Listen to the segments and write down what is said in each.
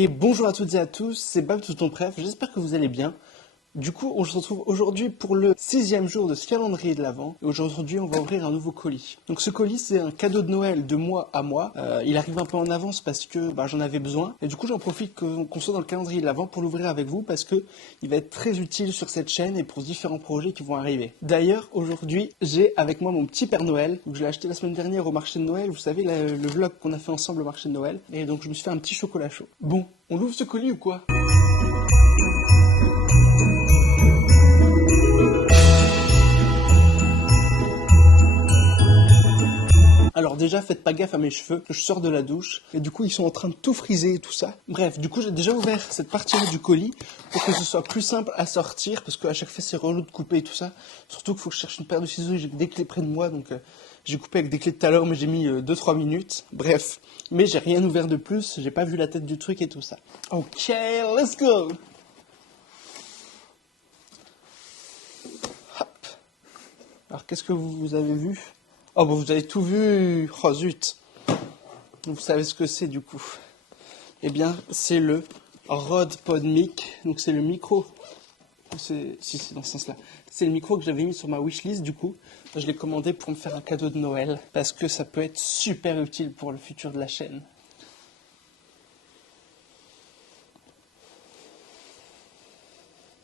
Et bonjour à toutes et à tous, c'est Bab tout ton bref, j'espère que vous allez bien. Du coup, on se retrouve aujourd'hui pour le 6e jour de ce calendrier de l'Avent. Et aujourd'hui, on va ouvrir un nouveau colis. Donc ce colis, c'est un cadeau de Noël de moi à moi. Il arrive un peu en avance parce que j'en avais besoin. Et du coup, j'en profite qu'on soit dans le calendrier de l'Avent pour l'ouvrir avec vous parce que il va être très utile sur cette chaîne et pour différents projets qui vont arriver. D'ailleurs, aujourd'hui, j'ai avec moi mon petit Père Noël. Donc, je l'ai acheté la semaine dernière au marché de Noël. Vous savez, le vlog qu'on a fait ensemble au marché de Noël. Et donc, je me suis fait un petit chocolat chaud. Bon, on l'ouvre ce colis ou quoi ? Alors déjà, faites pas gaffe à mes cheveux, que je sors de la douche, et du coup, ils sont en train de tout friser et tout ça. Bref, du coup, j'ai déjà ouvert cette partie-là du colis pour que ce soit plus simple à sortir, parce qu'à chaque fois, c'est relou de couper et tout ça. Surtout qu'il faut que je cherche une paire de ciseaux et j'ai des clés près de moi, donc j'ai coupé avec des clés tout à l'heure, mais j'ai mis 2-3 minutes. Bref, mais j'ai rien ouvert de plus, j'ai pas vu la tête du truc et tout ça. Ok, let's go! Hop. Alors, qu'est-ce que vous avez vu? Oh, vous avez tout vu. Oh, zut. Vous savez ce que c'est, du coup. Eh bien, c'est le Rode PodMic. Donc, c'est le micro. Si, c'est dans ce sens-là. C'est le micro que j'avais mis sur ma wishlist, du coup. Je l'ai commandé pour me faire un cadeau de Noël. Parce que ça peut être super utile pour le futur de la chaîne.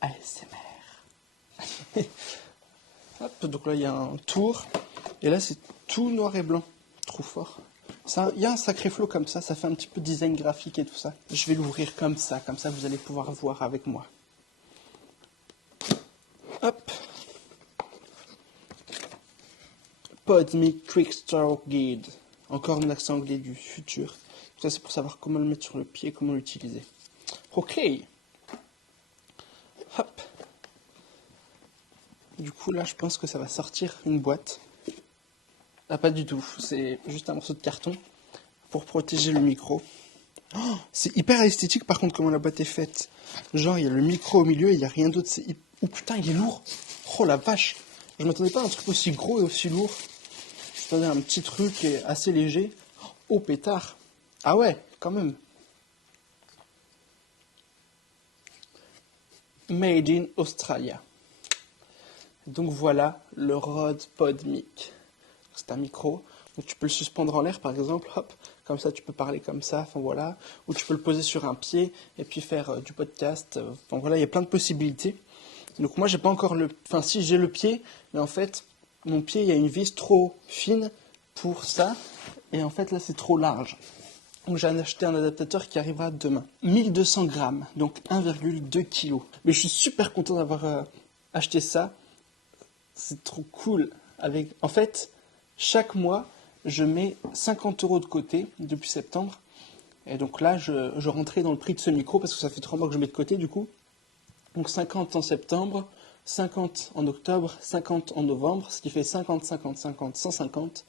ASMR. Hop, donc là, il y a un tour. Et là, c'est tout noir et blanc. Trop fort. Il y a un sacré flow comme ça fait un petit peu design graphique et tout ça. Je vais l'ouvrir comme ça vous allez pouvoir voir avec moi. Hop. PodMic Quick Start Guide. Encore un accent anglais du futur. Ça, c'est pour savoir comment le mettre sur le pied, comment l'utiliser. Ok. Hop. Du coup, là, je pense que ça va sortir une boîte. Ah, pas du tout. C'est juste un morceau de carton pour protéger le micro. Oh, c'est hyper esthétique par contre comment la boîte est faite. Genre il y a le micro au milieu et il n'y a rien d'autre. Oh putain, il est lourd. Oh la vache. Je m'attendais pas à un truc aussi gros et aussi lourd. Je m'attendais à un petit truc assez léger. Oh pétard. Ah ouais, quand même. Made in Australia. Donc voilà le Rode PodMic. C'est un micro. Donc tu peux le suspendre en l'air par exemple, hop, comme ça tu peux parler comme ça, enfin voilà, ou tu peux le poser sur un pied et puis faire du podcast, enfin voilà, il y a plein de possibilités. Donc moi j'ai pas encore enfin si j'ai le pied, mais en fait mon pied il y a une vis trop fine pour ça, et en fait là c'est trop large. Donc j'ai acheté un adaptateur qui arrivera demain. 1200 grammes, donc 1,2 kg. Mais je suis super content d'avoir acheté ça, c'est trop cool. En fait, chaque mois, je mets 50 € de côté depuis septembre. Et donc là, je rentrais dans le prix de ce micro parce que ça fait 3 mois que je mets de côté du coup. Donc 50 en septembre, 50 en octobre, 50 en novembre, ce qui fait 50, 50, 50, 150.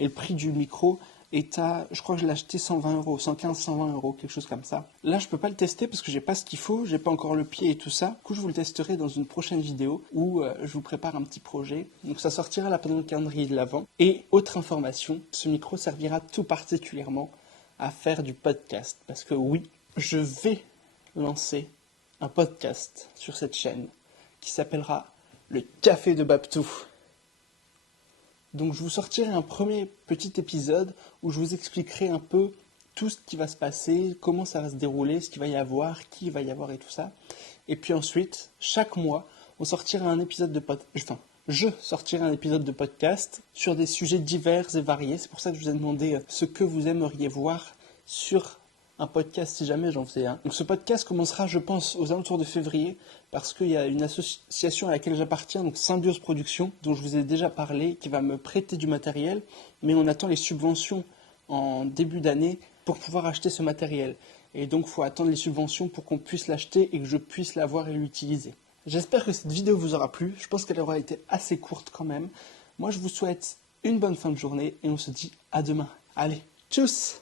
Et le prix du micro est à, je crois que je l'ai acheté 120 €, 115, 120 €, quelque chose comme ça. Là, je peux pas le tester parce que j'ai pas ce qu'il faut, j'ai pas encore le pied et tout ça. Du coup, je vous le testerai dans une prochaine vidéo où je vous prépare un petit projet. Donc ça sortira là pendant le calendrier de l'Avent. Et autre information, ce micro servira tout particulièrement à faire du podcast. Parce que oui, je vais lancer un podcast sur cette chaîne qui s'appellera le Café de Babtou. Donc je vous sortirai un premier petit épisode où je vous expliquerai un peu tout ce qui va se passer, comment ça va se dérouler, ce qu'il va y avoir, qui va y avoir et tout ça. Et puis ensuite, chaque mois, on sortira un épisode de je sortirai un épisode de podcast sur des sujets divers et variés. C'est pour ça que je vous ai demandé ce que vous aimeriez voir sur un podcast si jamais j'en faisais un. Donc ce podcast commencera, je pense, aux alentours de février, parce qu'il y a une association à laquelle j'appartiens, donc Symbiose Production, dont je vous ai déjà parlé, qui va me prêter du matériel, mais on attend les subventions en début d'année pour pouvoir acheter ce matériel. Et donc il faut attendre les subventions pour qu'on puisse l'acheter et que je puisse l'avoir et l'utiliser. J'espère que cette vidéo vous aura plu, je pense qu'elle aura été assez courte quand même. Moi je vous souhaite une bonne fin de journée et on se dit à demain. Allez, tchuss!